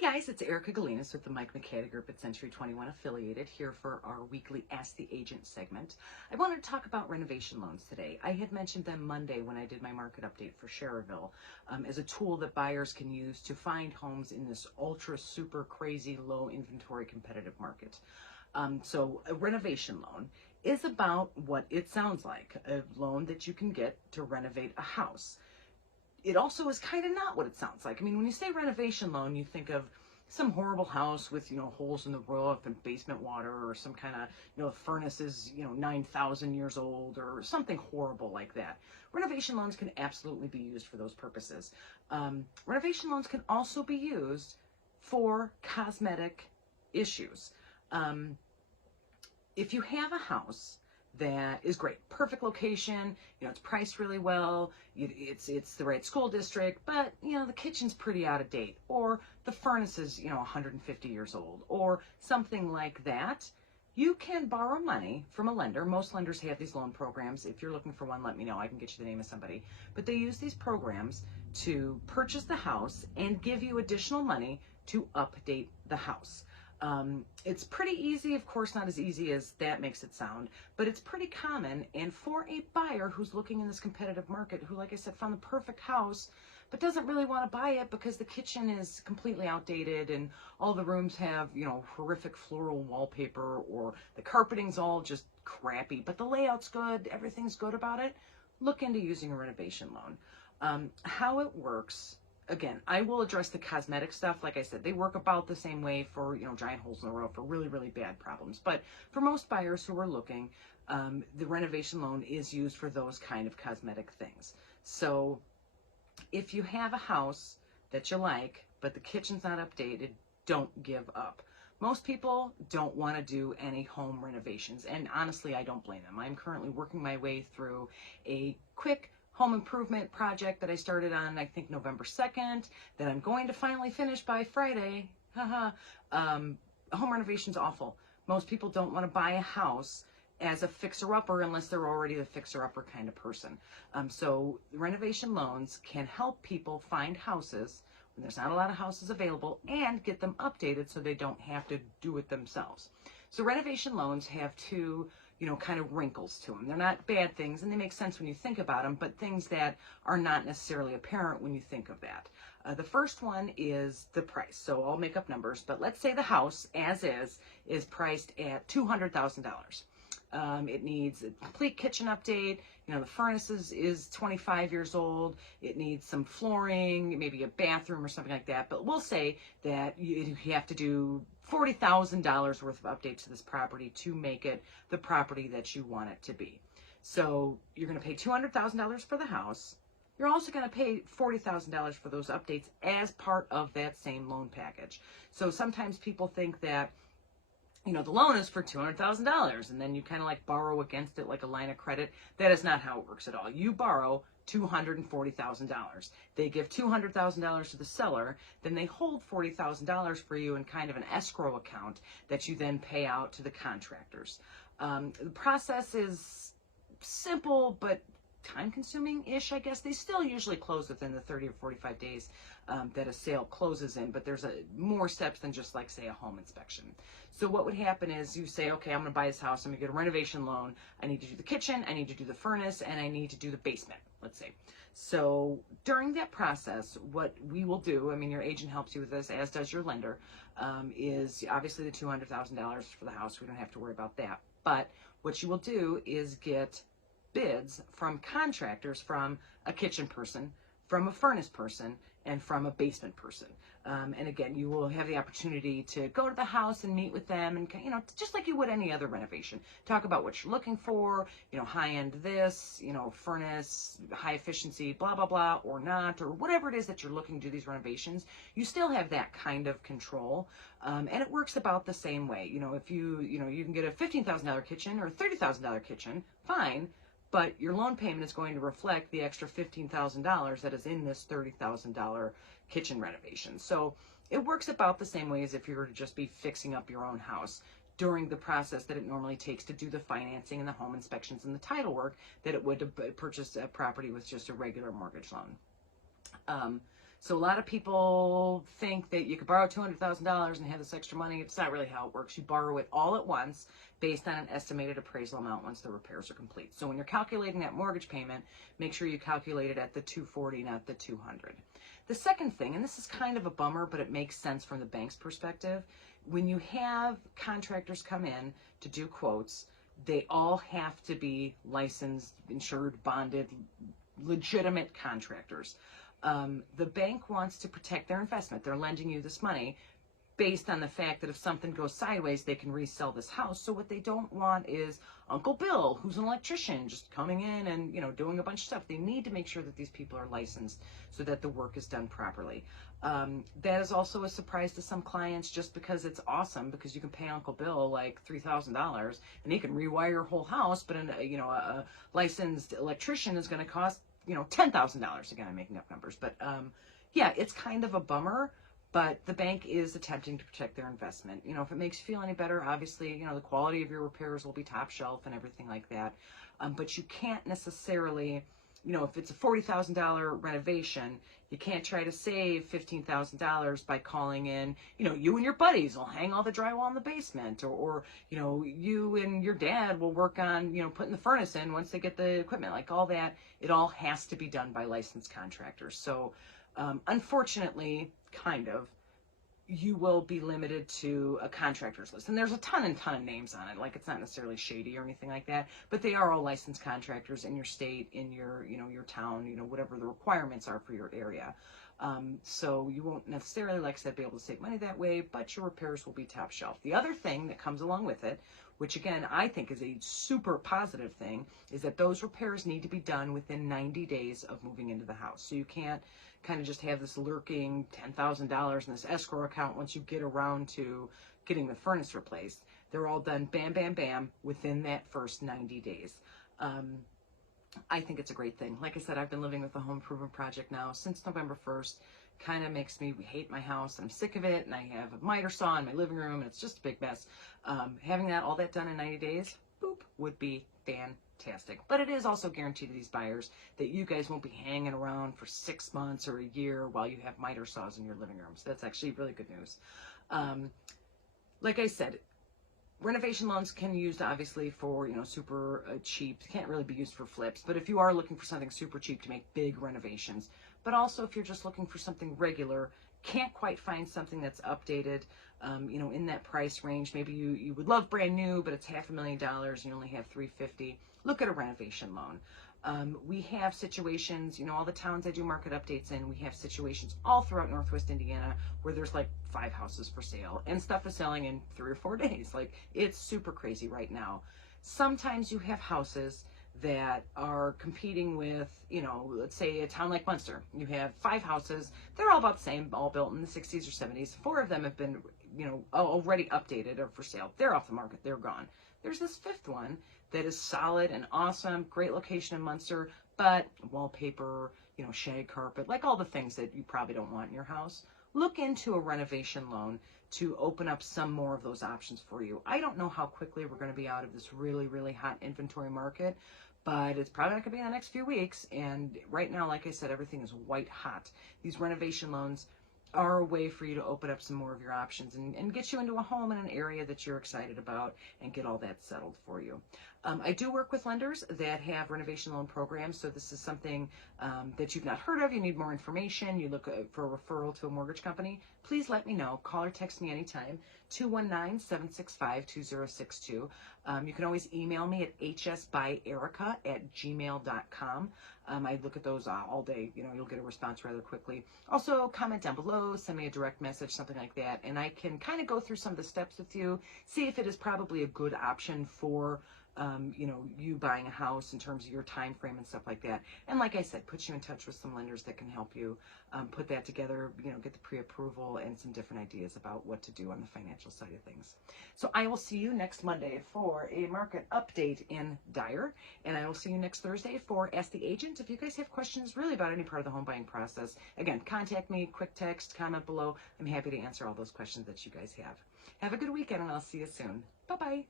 Guys, it's Erica Galinas with the Mike McCady Group at Century 21 Affiliated here for our weekly Ask the Agent segment. I wanted to talk about renovation loans today. I had mentioned them Monday when I did my market update for Cherville as a tool that buyers can use to find homes in this ultra super crazy low inventory competitive market. So a renovation loan is about what it sounds like, a loan that you can get to renovate a house. It also is kind of not what it sounds like. I mean, when you say renovation loan, you think of some horrible house with, holes in the roof and basement water, or some kind of, the furnace is, 9,000 years old or something horrible like that. Renovation loans can absolutely be used for those purposes. Renovation loans can also be used for cosmetic issues. If you have a house that is great, perfect location, it's priced really well, it's the right school district, but the kitchen's pretty out of date, or the furnace is 150 years old, or something like that, you can borrow money from a lender. Most lenders have these loan programs. If you're looking for one, let me know. I can get you the name of somebody. But they use these programs to purchase the house and give you additional money to update the house. It's pretty easy, of course, not as easy as that makes it sound, but it's pretty common. And for a buyer who's looking in this competitive market, who, like I said, found the perfect house, but doesn't really want to buy it because the kitchen is completely outdated and all the rooms have, horrific floral wallpaper, or the carpeting's all just crappy, but the layout's good, everything's good about it, look into using a renovation loan. How it works. Again, I will address the cosmetic stuff. Like I said, they work about the same way for, giant holes in the roof, for really, really bad problems. But for most buyers who are looking, the renovation loan is used for those kind of cosmetic things. So if you have a house that you like, but the kitchen's not updated, don't give up. Most people don't want to do any home renovations, and honestly, I don't blame them. I'm currently working my way through a quick home improvement project that I started on, I think, November 2nd, that I'm going to finally finish by Friday. Home renovation's awful. Most people don't want to buy a house as a fixer-upper unless they're already the fixer-upper kind of person. So renovation loans can help people find houses when there's not a lot of houses available and get them updated so they don't have to do it themselves. So renovation loans have two kind of wrinkles to them. They're not bad things, and they make sense when you think about them, but things that are not necessarily apparent when you think of that. The first one is the price. So I'll make up numbers, but let's say the house, as is priced at $200,000. It needs a complete kitchen update. The furnace is 25 years old. It needs some flooring, maybe a bathroom or something like that. But we'll say that you have to do $40,000 worth of updates to this property to make it the property that you want it to be. So you're going to pay $200,000 for the house. You're also going to pay $40,000 for those updates as part of that same loan package. So sometimes people think that the loan is for $200,000 and then you kind of like borrow against it like a line of credit. That is not how it works at all. You borrow $240,000. They give $200,000 to the seller, then they hold $40,000 for you in kind of an escrow account that you then pay out to the contractors. The process is simple, but time-consuming-ish, I guess. They still usually close within the 30 or 45 days that a sale closes in, but there's more steps than just like, say, a home inspection. So what would happen is you say, okay, I'm going to buy this house. I'm going to get a renovation loan. I need to do the kitchen. I need to do the furnace, and I need to do the basement, let's say. So during that process, what we will do, I mean, your agent helps you with this, as does your lender, is obviously the $200,000 for the house. We don't have to worry about that. But what you will do is get bids from contractors, from a kitchen person, from a furnace person, and from a basement person. And again, you will have the opportunity to go to the house and meet with them, and just like you would any other renovation, talk about what you're looking for, high end this, furnace, high efficiency, blah blah blah, or not, or whatever it is that you're looking to do these renovations. You still have that kind of control, and it works about the same way. If you can get a $15,000 kitchen or a $30,000 kitchen, fine. But your loan payment is going to reflect the extra $15,000 that is in this $30,000 kitchen renovation. So it works about the same way as if you were to just be fixing up your own house during the process that it normally takes to do the financing and the home inspections and the title work that it would to purchase a property with just a regular mortgage loan. So a lot of people think that you could borrow $200,000 and have this extra money. It's not really how it works. You borrow it all at once based on an estimated appraisal amount once the repairs are complete. So when you're calculating that mortgage payment, make sure you calculate it at the 240, not the 200. The second thing, and this is kind of a bummer, but it makes sense from the bank's perspective, when you have contractors come in to do quotes, they all have to be licensed, insured, bonded, legitimate contractors. The bank wants to protect their investment. They're lending you this money based on the fact that if something goes sideways, they can resell this house. So what they don't want is Uncle Bill, who's an electrician, just coming in and, doing a bunch of stuff. They need to make sure that these people are licensed so that the work is done properly. That is also a surprise to some clients, just because it's awesome, because you can pay Uncle Bill like $3,000 and he can rewire your whole house, but a licensed electrician is going to cost, $10,000. Again, I'm making up numbers, but yeah, it's kind of a bummer. But the bank is attempting to protect their investment. If it makes you feel any better, obviously, the quality of your repairs will be top shelf and everything like that. But you can't necessarily, if it's a $40,000 renovation, you can't try to save $15,000 by calling in, you and your buddies will hang all the drywall in the basement, or you and your dad will work on, putting the furnace in once they get the equipment, like all that. It all has to be done by licensed contractors. So, unfortunately, you will be limited to a contractors list. And there's a ton of names on it. Like, it's not necessarily shady or anything like that, but they are all licensed contractors in your state, in your, your town, whatever the requirements are for your area. So you won't necessarily, like I said, be able to save money that way, but your repairs will be top shelf. The other thing that comes along with it, which again, I think is a super positive thing, is that those repairs need to be done within 90 days of moving into the house. So you can't kind of just have this lurking $10,000 in this escrow account once you get around to getting the furnace replaced. They're all done bam, bam, bam within that first 90 days. I think it's a great thing. Like I said, I've been living with the Home Improvement Project now since November 1st. Kind of makes me hate my house. I'm sick of it, and I have a miter saw in my living room, and it's just a big mess. Having all that done in 90 days, boop, would be fantastic. But it is also guaranteed to these buyers that you guys won't be hanging around for 6 months or a year while you have miter saws in your living room. So that's actually really good news. Like I said, renovation loans can be used obviously for, super cheap. Can't really be used for flips. But if you are looking for something super cheap to make big renovations, but also if you're just looking for something regular, can't quite find something that's updated, in that price range. Maybe you would love brand new, but it's $500,000, you only have $350,000. Look at a renovation loan. We have situations, all the towns I do market updates in, we have situations all throughout Northwest Indiana where there's like 5 houses for sale and stuff is selling in 3 or 4 days. Like, it's super crazy right now. Sometimes you have houses that are competing with, let's say a town like Munster. You have 5 houses. They're all about the same, all built in the 60s or 70s. 4 of them have been, already updated or for sale. They're off the market. They're gone. There's this 5th one that is solid and awesome, great location in Munster, but wallpaper, shag carpet, like all the things that you probably don't want in your house. Look into a renovation loan to open up some more of those options for you. I don't know how quickly we're going to be out of this really, really hot inventory market, but it's probably not going to be in the next few weeks. And right now, like I said, everything is white hot. These renovation loans are a way for you to open up some more of your options and get you into a home in an area that you're excited about and get all that settled for you. I do work with lenders that have renovation loan programs, so this is something that you've not heard of, you need more information, you look for a referral to a mortgage company, please let me know. Call or text me anytime, 219-765-2062. You can always email me at hsbyerica@gmail.com. I look at those all day. You'll get a response rather quickly. Also, comment down below, send me a direct message, something like that, and I can kind of go through some of the steps with you, see if it is probably a good option for you buying a house in terms of your time frame and stuff like that. And like I said, put you in touch with some lenders that can help you put that together, get the pre-approval and some different ideas about what to do on the financial side of things. So I will see you next Monday for a market update in Dyer, and I will see you next Thursday for Ask the Agent. If you guys have questions really about any part of the home buying process, again, contact me, quick text, comment below. I'm happy to answer all those questions that you guys have. Have a good weekend, and I'll see you soon. Bye-bye.